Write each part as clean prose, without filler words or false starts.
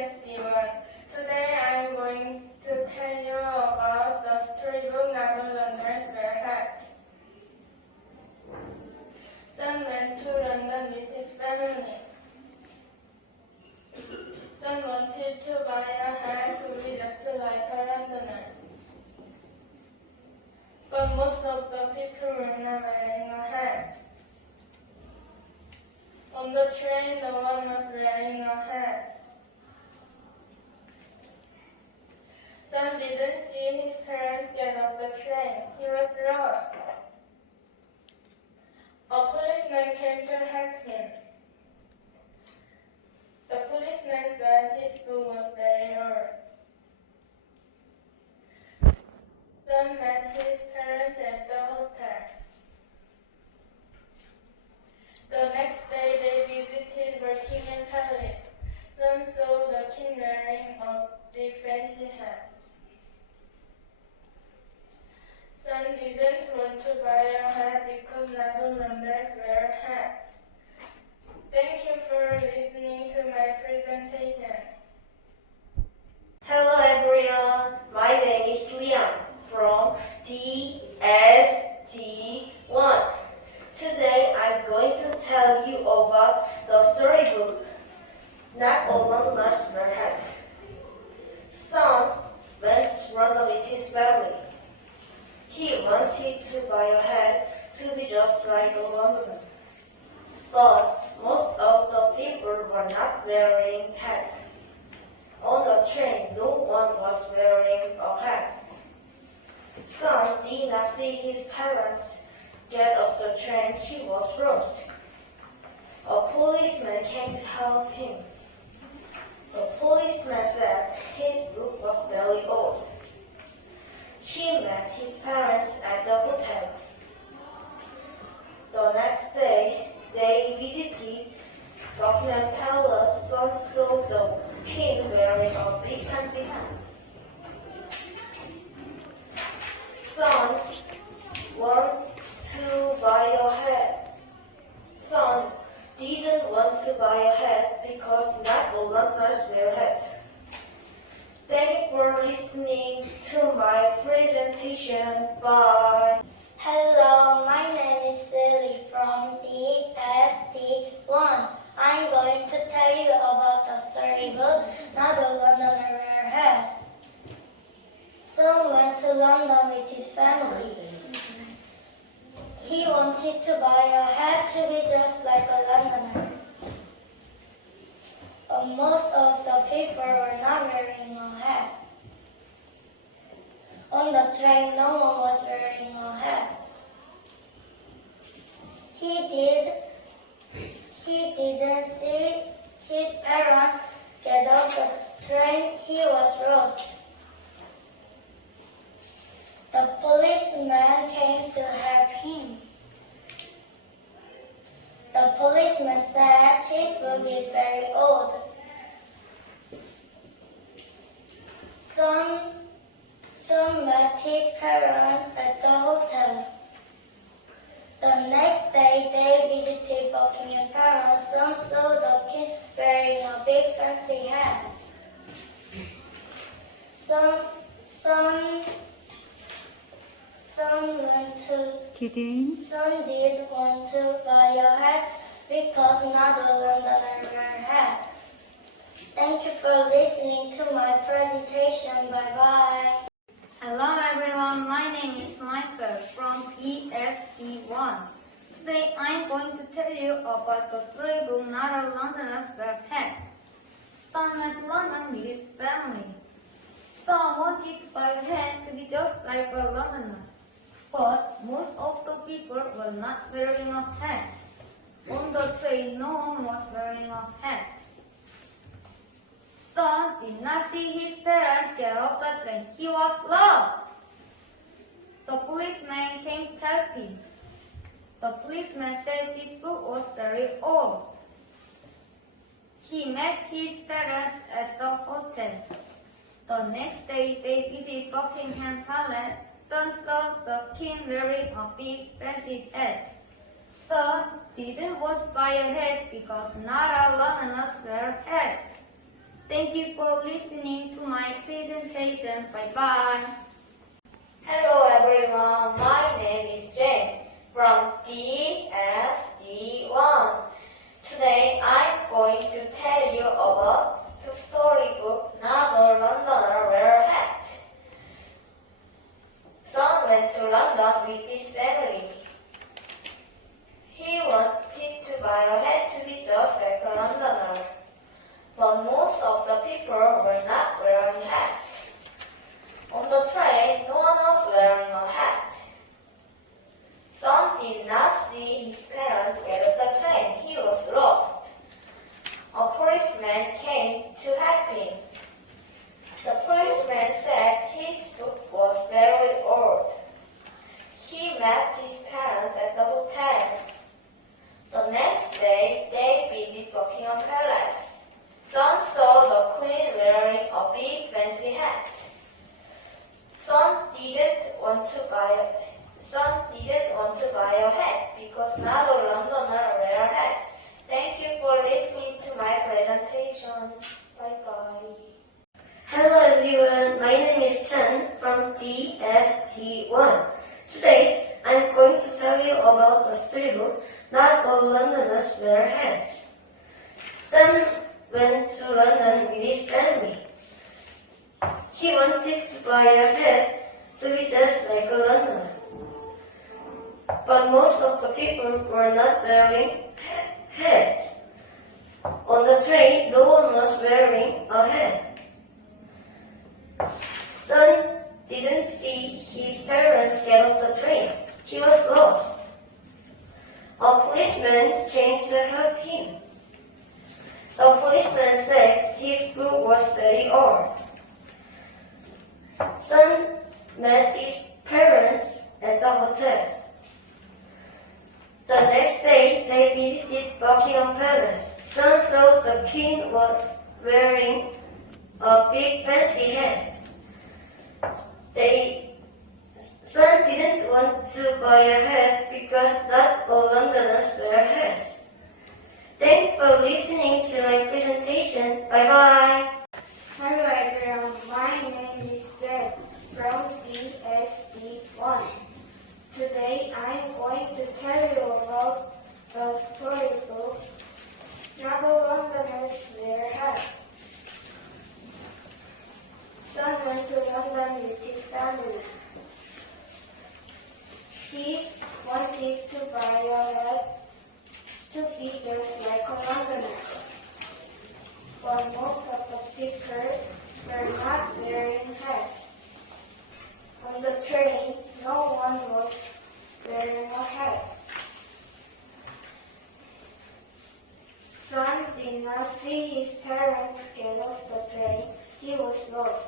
DSD1. Today I'm going to tell you about the storybook not all learners wear hats. John went to London with his family. John wanted to buy a hat to be just like a Londoner. But most of the people were not wearing a hat. On the train, no one was wearing a hat. John didn't see his parents get off the train. He was lost. A policeman came to help him. The policeman said his book was very old. John met his parents at the hotel. The next day they visited Buckingham Palace. John saw the king wearing a big fancy hat. John didn't want to buy a hat because not all Londoners wear hats. Thank you for listening to my presentation. Hello everyone, my name is Liam from DSD1. Today I'm going to tell you about the storybook Not All Londoners Wear Hats. Son went to London with his family. He wanted to buy a hat to be just like a Londoner. But most of the people were not wearing hats. On the train, no one was wearing a hat. Son did not see his parents get off the train. He was lost. A policeman came to help him. The policeman said his book was very old. He met his parents at the hotel. The next day, they visited Buckingham Palace. Son saw the king wearing a big fancy hat. Son wanted to buy a hat. Son didn't want to buy a hat because not all Londoners wear hats. Thank you for listening to my presentation. Bye. Hello, my name is Lily from DSD1. I'm going to tell you about the storybook Not All Londoners Wear Hats. Son went to London with his family. He wanted to buy a hat to be just like a Londoner. But most of the people were not wearing a hat. On the train, no one was wearing a hat. He didn't see his parents get off the train. He was lost. The policeman came to help him. The policeman said his book is very old. Son met his parents at the hotel. The next day they visited Buckingham Palace. Son saw the king wearing a big fancy hat. Son did want to buy a hat because not all Londoners wear hats. Thank you for listening to my presentation. Bye-bye. Hello everyone, my name is Michael from DSD1. Today I'm going to tell you about the storybook Not All Londoners Wear Hats. Son went to London with his family. Son wanted to buy a hat to be just like a Londoner. But most of the people were not wearing a hat. On the train, no one was wearing a hat. Son did not see his parents get off the train. He was lost. The policeman came to help him. The policeman said this book was very old. He met his parents at the hotel. The next day they visited Buckingham Palace. Son saw the king wearing a big fancy hat. Son didn't want to buy a hat because not all Londoners wear hats. Thank you for listening to my presentation. Bye-bye. Hello everyone, my name is James from DSD1. Today I'm going to tell you about the storybook Not All Londoners Wear Hats. Son went to London with his family. He wanted to buy a hat to be just like a Londoner, but most of the people were not wearing hats. On the train, no one was wearing a hat. Son did not see his parents get off the train. He was lost. A policeman came to help him. The policeman said his book was very old. He met his parents at the hotel. The next day, they visited Buckingham Palace. Son saw the Queen wearing a big fancy hat. Son didn't want to buy a hat because not all Londoners wear hats. Thank you for listening to my presentation. Bye bye. Hello everyone, my name is Chen from DSD1. Today, I'm going to tell you about the storybook Not All Londoners Wear Hats. Son went to London with his family. He wanted to buy a hat to be just like a Londoner. But most of the people were not wearing hats. On the train, no one was wearing a hat. Son didn't see his parents get off the train. He was lost. A policeman came to help him. The policeman said his book was very old. Son met his parents at the hotel. The next day, they visited Buckingham Palace. Son saw the Queen was wearing a big fancy hat. Son didn't want to buy a hat because not all Londoners wear hats. Thanks for listening to my presentation. Bye-bye. Hello everyone, my name is Jay from DSD1. Today I'm going to tell you about the storybook Not All Londoners Wear Hats. Son went to London with his family. He wanted to buy a hat to be just like a Londoner. But most of the people were not wearing hats. On the train, no one was wearing a hat. Son did not see his parents get off the train. He was lost.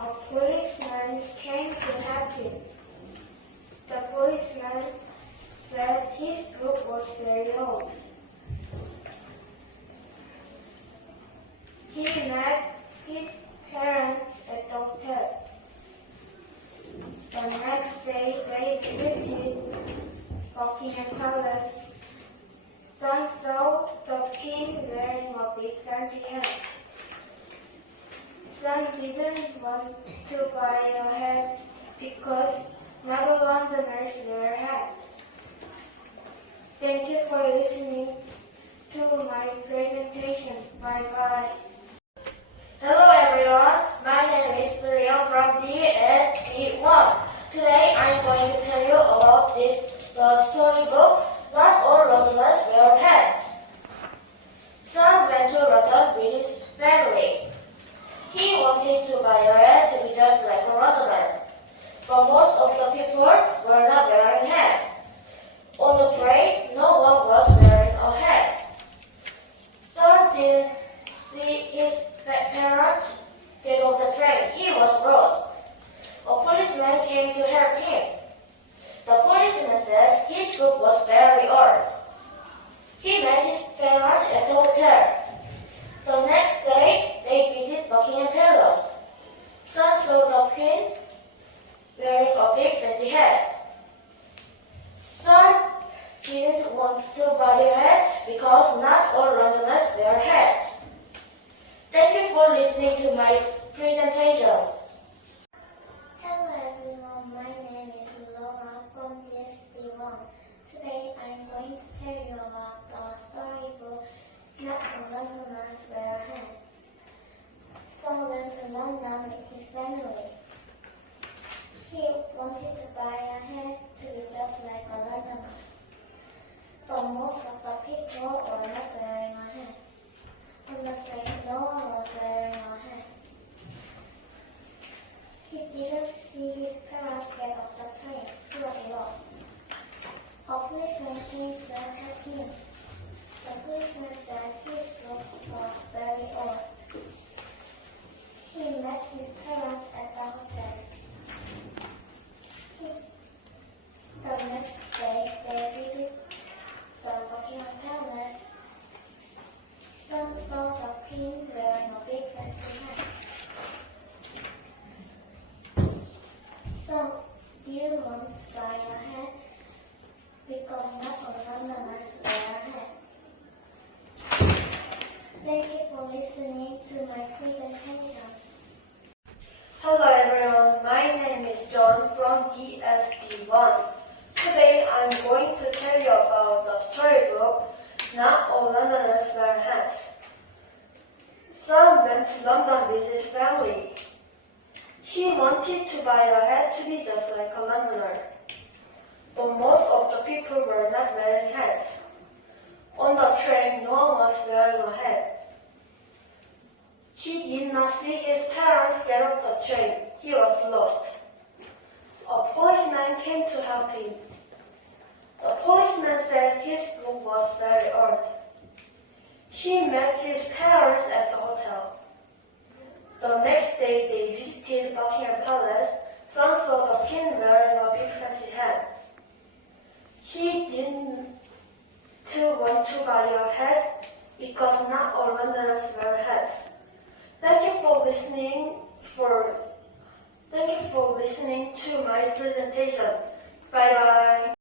A policeman came to help him. The policeman said his book was very old. He met his parents at the hotel. The next day, they visited Buckingham Palace. Son saw the king wearing a big fancy hat. Son didn't want to buy a hat because not all Londoners wear hats. Thank you for listening to my presentation. Bye-bye. Hello everyone, my name is William from DSD1. Today I'm going to tell you about the storybook Not All Londoners Wear Hats. Son went to London with his family. He wanted to buy a hat to be just like a Londoner, but most of the people were not wearing hats. On the train, no one was wearing a hat. Son didn't see his parents get off the train. He was lost. A policeman came to help him. The policeman said his book was very old. He met his parents at the hotel. The next day, they visited Buckingham Palace. Son saw the Queen wearing a big fancy hat. Son didn't want to buy a hat because not all Londoners wear hats. Thank you for listening to my presentation. Hello everyone, my name is Laura from DSD1. Today I'm going to tell you about the storybook Not a Londoners Wear Hat. Son went to London with his family. He wanted to buy a hat to be just like a Londoner. But most of the people were not wearing a hat. On the train, no one was wearing a hat. He didn't see his parents get off the train. He was lost. A policeman came to help him. The policeman said his book was very old. He met his parents at the hotel. The next day, they visited the Buckingham Palace. Some saw the queen wearing a big fancy hat. Some didn't want to buy a hat because not all Londoners wear a hat. Thank you for listening to my presentation. Hello everyone, my name is John from DSD1. Today I'm going to tell you about the storybook Not All Londoners Wear Hats. Sam went to London with his family. He wanted to buy a hat to be just like a Londoner. But most of the people were not wearing hats. On the train, no one was wearing a hat. He did not see his parents get off the train. He was lost. A policeman came to help him. The policeman said his book was very old. He met his parents at the hotel. The next day they visited Buckingham Palace. Some saw the king wearing a big fancy hat. He didn't want to buy a hat because not all Londoners wear hats. Thank you for listening to my presentation. Bye bye.